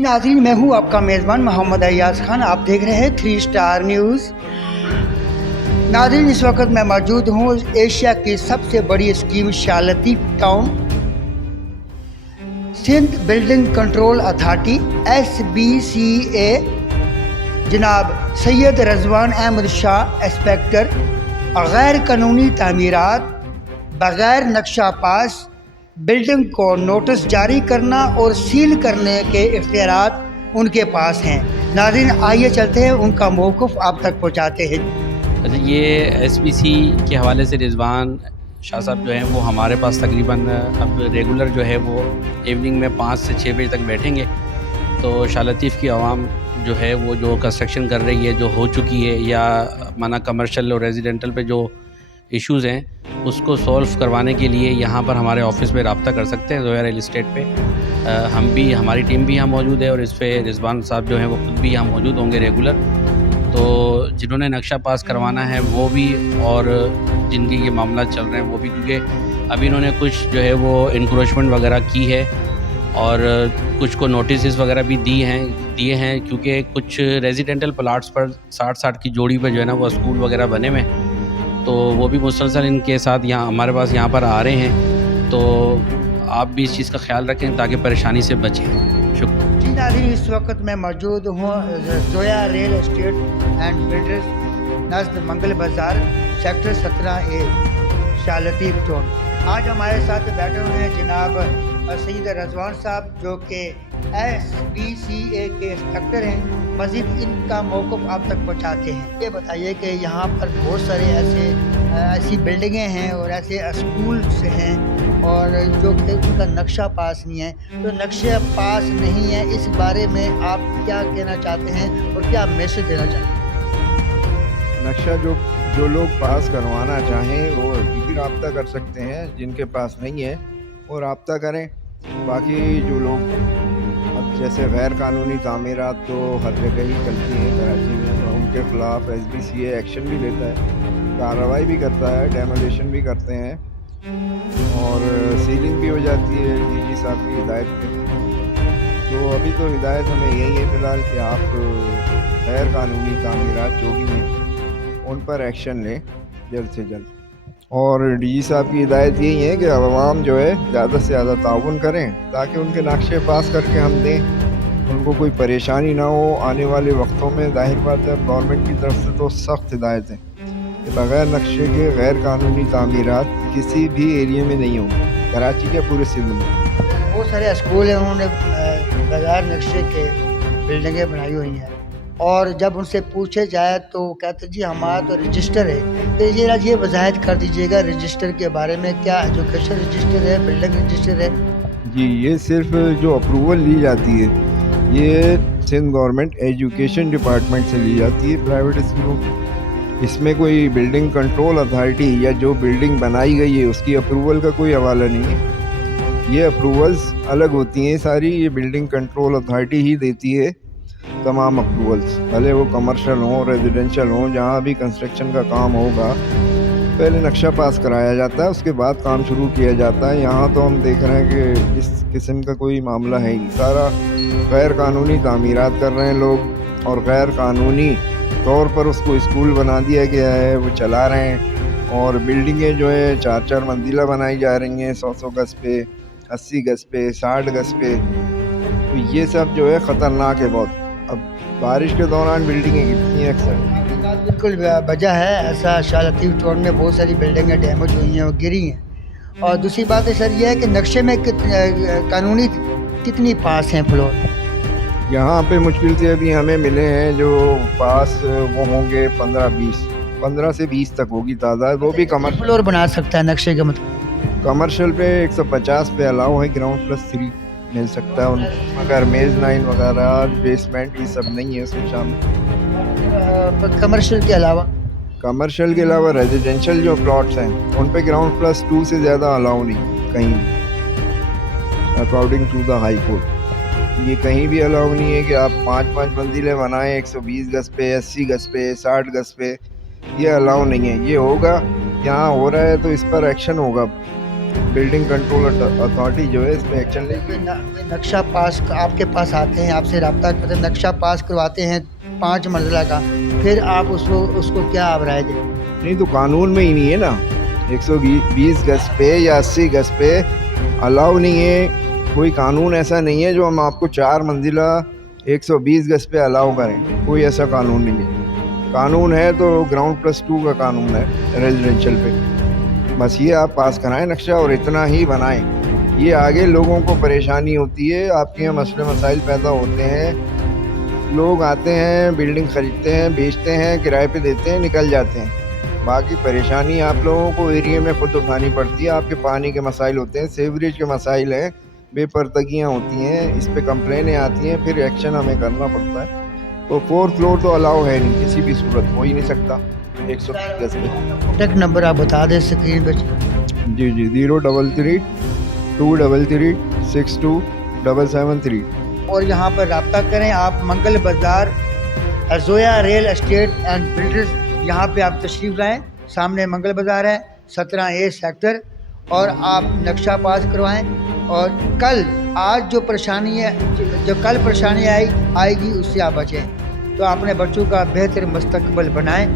नाज़रीन, मैं हूँ आपका मेज़बान मोहम्मद अय्याज़ खान। आप देख रहे हैं 3 स्टार न्यूज़। नाज़रीन, इस वक्त मैं मौजूद हूँ एशिया की सबसे बड़ी स्कीम शालती town Sindh building control authority SBCA जनाब सैयद रज़वान अहमद शाह इंस्पेक्टर गैर कानूनी तामीरात बग़ैर नक्शा पास बिल्डिंग को नोटिस जारी करना और सील करने के इख्तियारात उनके पास हैं। नाज़रीन, आइए चलते हैं उनका मौक़िफ़ आप तक पहुँचाते हैं। अच्छा, ये SBC के हवाले से रिजवान शाह साहब जो हैं वो हमारे पास तकरीबन अब रेगुलर जो है वो इवनिंग में 5 से 6 बजे तक बैठेंगे। तो शाह लतीफ़ की आवाम जो है वो जो कंस्ट्रक्शन कर रही है, जो हो चुकी है, या माना कमर्शियल और रेजिडेंटल पे जो इश्यूज़ हैं उसको सॉल्व करवाने के लिए यहाँ पर हमारे ऑफिस में रब्ता कर सकते हैं ज़ोया रियल इस्टेट पे। हम भी, हमारी टीम भी यहाँ मौजूद है और इस पर रिजवान साहब जो हैं वो खुद भी यहाँ मौजूद होंगे रेगुलर। तो जिन्होंने नक्शा पास करवाना है वो भी, और जिनके ये मामला चल रहे हैं वो भी, क्योंकि अभी इन्होंने कुछ जो है वो इंक्रोचमेंट वगैरह की है और कुछ को नोटिस वगैरह भी दिए हैं क्योंकि कुछ रेजिडेंटल प्लाट्स पर 60-60 की जोड़ी पर जो है ना वो स्कूल वगैरह बने हुए हैं। तो वो भी मुसलसल इनके साथ यहाँ हमारे पास यहाँ पर आ रहे हैं। तो आप भी इस चीज़ का ख्याल रखें ताकि परेशानी से बचें। शुक्रिया। जी नाज़रीन, इस वक्त मैं मौजूद हूँ Zoya real estate and builders नज़द Mangal Bazar sector 17A Shah Latif town. आज हमारे साथ बैठे हुए हैं जनाब सैयद रज़वान साहब जो कि SBCA के इंस्पेक्टर हैं। मज़ीद इनका मौक़िफ़ आप तक पहुँचाते हैं। ये बताइए कि यहाँ पर बहुत सारे ऐसी बिल्डिंगें हैं और ऐसे स्कूल्स हैं और जो कि उनका नक्शा पास नहीं है। तो नक्शा पास नहीं है, इस बारे में आप क्या कहना चाहते हैं और क्या मैसेज देना चाहते हैं? नक्शा जो लोग पास करवाना चाहें वो अभी भी रब्ता कर सकते हैं। जिनके पास नहीं है वो रब्ता करें। बाकी जो लोग अब जैसे गैर कानूनी तामीरात तो हर जगह ही चलती हैं कराची में, तो उनके ख़िलाफ़ SBCA एक्शन भी लेता है, कार्रवाई भी करता है, डेमोलिशन भी करते हैं और सीलिंग भी हो जाती है DG साहब की हिदायत पे। तो अभी तो हिदायत हमें यही है फ़िलहाल कि आप गैर कानूनी तामीरात जो भी हैं उन पर एक्शन लें जल्द से जल्द। और DG साहब की हिदायत यही है कि अवाम जो है ज़्यादा से ज़्यादा ताउन करें ताकि उनके नक्शे पास करके हम दें, उनको कोई परेशानी ना हो आने वाले वक्तों में। जाहिर बात है गवर्नमेंट की तरफ से तो सख्त हिदायत है कि बग़ैर नक्शे के गैर कानूनी तामीरात किसी भी एरिया में नहीं होंगी, कराची के पूरे सिंध में। बहुत सारे स्कूल हैं, उन्होंने बगैर नक्शे के बिल्डिंगें बनाई हुई हैं और जब उनसे पूछे जाए तो कहते जी हमारा तो रजिस्टर है। तो ये वजाहत कर दीजिएगा रजिस्टर के बारे में, क्या एजुकेशन रजिस्टर है, बिल्डिंग रजिस्टर है? जी, ये सिर्फ जो अप्रूवल ली जाती है ये सिंध गवर्नमेंट एजुकेशन डिपार्टमेंट से ली जाती है प्राइवेट स्कूलों। इसमें कोई बिल्डिंग कंट्रोल अथॉरिटी या जो बिल्डिंग बनाई गई है उसकी अप्रूवल का कोई हवाला नहीं है। ये अप्रूवल्स अलग होती हैं सारी, ये बिल्डिंग कंट्रोल अथॉरिटी ही देती है तमाम अप्रूवल्स, भले वो कमर्शियल हों, रेजिडेंशियल हों। जहाँ भी कंस्ट्रक्शन का काम होगा पहले नक्शा पास कराया जाता है, उसके बाद काम शुरू किया जाता है। यहाँ तो हम देख रहे हैं कि इस किस्म का कोई मामला है ही, सारा गैर कानूनी तामीरात कर रहे हैं लोग और गैर कानूनी तौर पर उसको स्कूल बना दिया गया है, वो चला रहे हैं। और बिल्डिंगें जो है 4-4 मंजिला बनाई जा रही हैं, 100-100 गज़ पे, 80 गज़ पे, 60 गज़ पे। तो ये सब जो है ख़तरनाक है बहुत। अब बारिश के दौरान बिल्डिंगें गिरती हैं अक्सर। बिल्कुल वजह है ऐसा, शाह लतीफ़ टाउन में बहुत सारी बिल्डिंगें डैमेज हुई हैं और गिरी हैं। और दूसरी बात है सर ये है कि नक्शे में कानूनी कितनी पास हैं फ्लोर? यहाँ पे मुश्किल से अभी हमें मिले हैं जो पास वो होंगे 15 से 20 तक होगी तादाद। वो भी कमर्शियल फ्लोर बना सकता है नक्शे का मतलब? कमर्शियल पे 150 पे अलाउ है, ग्राउंड +3 मिल सकता है उन, मगर मेज़नाइन वगैरह बेसमेंट ये सब नहीं है उसमें शामिल। कमर्शियल के अलावा रेजिडेंशियल जो प्लॉट्स हैं उन पे ग्राउंड +2 से ज़्यादा अलाउ नहीं कहीं भी, according to the high court. ये कहीं भी अलाउ नहीं है कि आप 5-5 मंजिलें बनाएं 120 गज़ पे, 80 गज़ पे, 60 गज़ पे, ये अलाउ नहीं है। ये होगा, यहाँ हो रहा है तो इस पर एक्शन होगा। बिल्डिंग कंट्रोल अथॉरिटी जो है इस पर एक्शन लेगी। नक्शा पास आपके पास आते हैं, आपसे रब्ता करते हैं, नक्शा पास करवाते हैं 5 मंजिला का, फिर आप उसको क्या आप राय दें? नहीं तो कानून में ही नहीं है ना, 120 गज पे या 80 गज पे अलाउ नहीं है। कोई कानून ऐसा नहीं है जो हम आपको 4 मंजिला 120 गज पे अलाउ करें, कोई ऐसा कानून नहीं है। कानून है तो ग्राउंड+2 का कानून है रेजिडेंशियल पे, बस ये आप पास कराएं नक्शा और इतना ही बनाएं। ये आगे लोगों को परेशानी होती है, आपके यहाँ मसले मसाइल पैदा होते हैं, लोग आते हैं बिल्डिंग ख़रीदते हैं, बेचते हैं, किराए पे देते हैं, निकल जाते हैं। बाकी परेशानी आप लोगों को एरिया में खुद उठानी पड़ती है। आपके पानी के मसाइल होते हैं, सीवरेज के मसाइल हैं, बेपर्दगियाँ होती हैं, इस पे कंप्लेनें आती हैं, फिर एक्शन हमें करना पड़ता है। तो 4th फ्लोर तो अलाउ है नहीं, किसी भी सूरत हो ही नहीं सकता 120 गज पे। कॉन्टैक्ट नंबर आप बता दें स्क्रीन पे। जी 033 233 6273। और यहाँ पर रब्ता करें आप। मंगल बाज़ार Zoya real estate and builders, यहाँ पे आप तशरीफ़ लाएं। सामने मंगल बाज़ार है, 17A सेक्टर, और आप नक्शा पास करवाएं। और कल आज जो परेशानी है, जो कल परेशानी आएगी उससे आप बचें। तो अपने बच्चों का बेहतर मुस्तकबिल बनाएं।